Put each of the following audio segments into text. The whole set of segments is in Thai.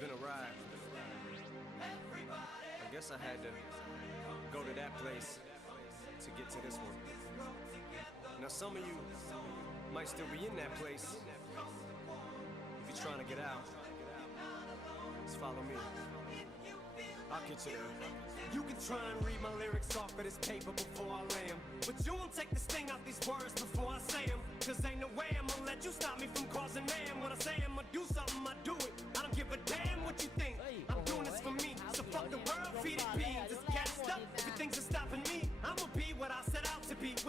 Been a ride. I guess I had to go to that place to get to this one. Now, some of you might still be in that place. If you're trying to get out, just follow me. I'll get you there. You can try and read my lyrics off of this paper before I lay 'em. But you won't take the sting out these words before I say 'em. Cause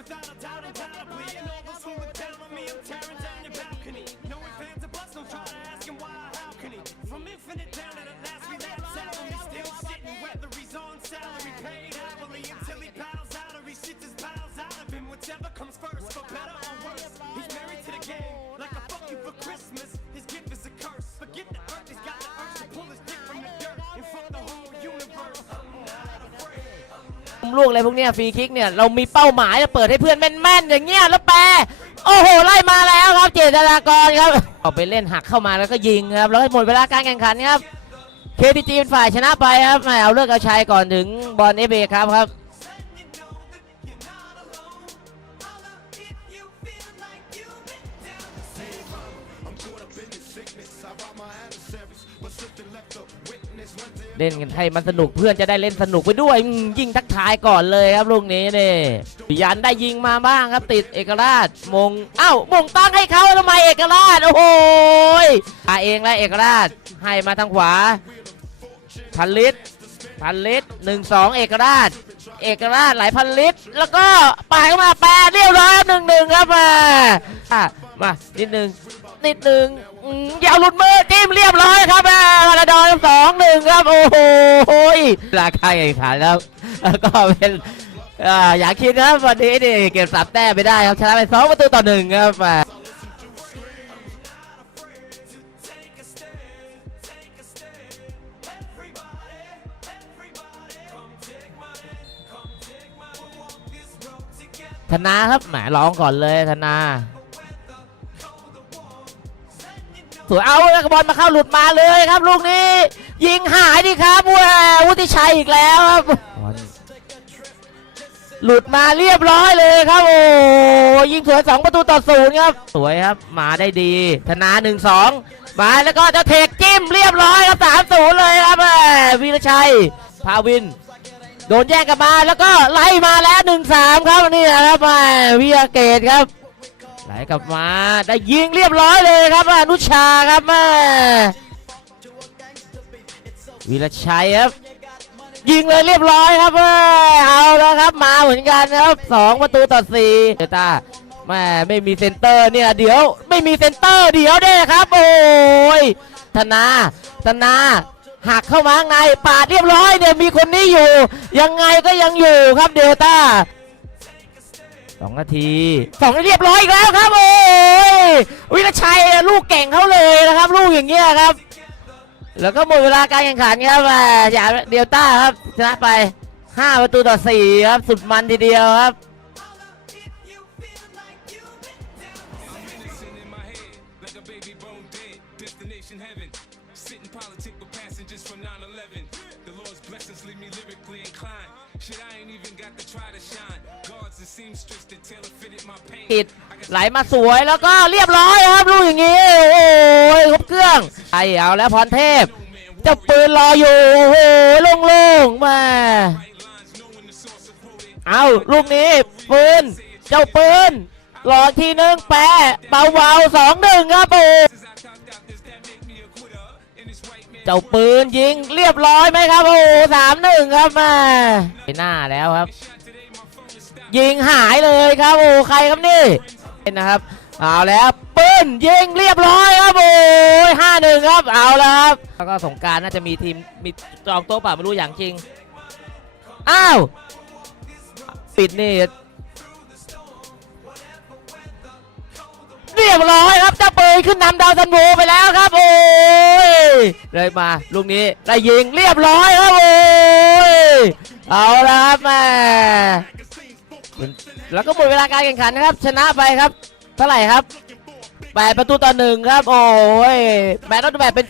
Without a doubt, undoubtedly. And all those who look down on me, I'm tearing down your balcony. No ifs, or buts, don't try to ask him why how can he. From infinite down to the last relapse album, he's still sitting whether he's on salary, paid hourly until he bows out or he shits his bowels out of him. Whichever comes first, for better or worse. ลูกอะไรพวกเนี้ยฟรีคิกเนี่ยเรามีเป้าหมายจะเปิดให้เพื่อนแม่นๆอย่างเงี้ยแล้วแปรโอ้โหไล่มาแล้วครับเจตนากรครับเอาไปเล่นหักเข้ามาแล้วก็ยิงครับแล้วก็หมดเวลาการแข่งขันครับเคทีจีเป็นฝ่ายชนะไปครับเอาเลือกเอาชัยก่อนถึงบอลเอเบครับครับ เล่นกันให้มันสนุกเพื่อนจะได้เล่นสนุกไปด้วยยิงทักทายก่อนเลยครับลูกนี้นี่ปิยันได้ยิงมาบ้างครับติดเอกราชมงเอ้ามงตั้งให้เขาทำไมเอกราชโอ้โหยมาเองแล้วเอกราชให้มาทางขวาพันลิตรพันลิตรหนึ่งสองเอกราช เอกราชหลายพันลิตรแล้วก็ปาเข้ามาแปรเรียบร้อยหนึ่งหนึ่งครับมามานิดหนึ่ง นิดหนึ่งอืมอยาวหลุดมือจิ้มเรียบร้อยครับอ่าพาราดอนสองหนึ่งครับโอ้โหราคาแข่งขันครับแล้วก็เป็นอยากคิดครับวันนี้นี่เก็บสามแต้มไปได้ครับชนะไปสองประตูต่อหนึ่งครับอ่ธนาครับแหมร้องก่อนเลยธนา สวยเอาบอลมาเข้าหลุดมาเลยครับลูกนี้ ยิงหายดิครับแหววุฒิชัยอีกแล้วครับหลุดมาเรียบร้อยเลยครับโอ้ยิงสวยสองประตูต่อศูนย์ครับ สวยครับมาได้ดี ธนาหนึ่งสองมาแล้วก็เจะเทกจิ้มเรียบร้อยครับสามศูนย์เลยครับวีรชัย พาวิน โดนแย่งกลับมาแล้วก็ไล่มาแล้วหนึ่งสามครับนี่นะครับวิยาเกตครับ ไหลกลับมาได้ยิงเรียบร้อยเลยครับอนุชาครับแม่วิรชัยครับ ยิงเลยเรียบร้อยครับแม่เอาแล้วครับมาเหมือนกันครับสองประตูต่อสี่เดต้าแม่ไม่มีเซนเตอร์เนี่ยเดี๋ยวไม่มีเซนเตอร์เดี๋ยวเด้ครับ โอ้ยธนาธนาหักเข้ามาข้างปาดเรียบร้อยเนี่ยมีคนนี้อยู่ ยังไงก็ยังอยู่ครับเดลต้า สองนาทีสองเรียบร้อยอีกแล้วครับโอ้ยวิรชัยลูกเก่งเขาเลยนะครับ ลูกอย่างเงี้ยครับ แล้วก็หมดเวลาการแข่งขันครับอ่าอย่าเดลต้าครับชนะไป5ประตูต่อ4ครับสุดมันทีเดียวครับ ผิดไหลมาสวยแล้วก็เรียบร้อยครับลูกอย่างนี้ โอ้ยครบเครื่องไอเอาแล้วพรเทพจะปืนรออยู่ โอ้โหโล่งๆมาเอาลูกนี้ปืนเจ้าปืนหลอดทีนึงแปะเบาเบาสองหนึ่งครับปูเจ้าปืนยิงเรียบร้อยไหมครับโอ้สามหนึ่งครับมาไปหน้าแล้วครับ ยิงหายเลยครับโอ้ใครครับนี่นะครับเอาแล้วปืนยิงเรียบร้อยครับโอ้ยห้าหนึ่งครับเอาแล้วครับแล้วก็สงกรารน่าจะมีทีมมีจองโต๊ะเปล่าไม่รู้อย่างจริงอ้าวปิดนี่เรียบร้อยครับจ้าปืนขึ้นนำดาวซันโวไปแล้วครับโอ้ยเลยมาลูกนี้ได้ยิงเรียบร้อยครับโอ้ยเอาแล้วครับแม่ แล้วก็หมดเวลาการแข่งขันนะครับ ชนะไปครับ เท่าไหร่ครับแประตูต่อหนึ่งครับ โอ้ยแมตช์ต้นแบบเป็น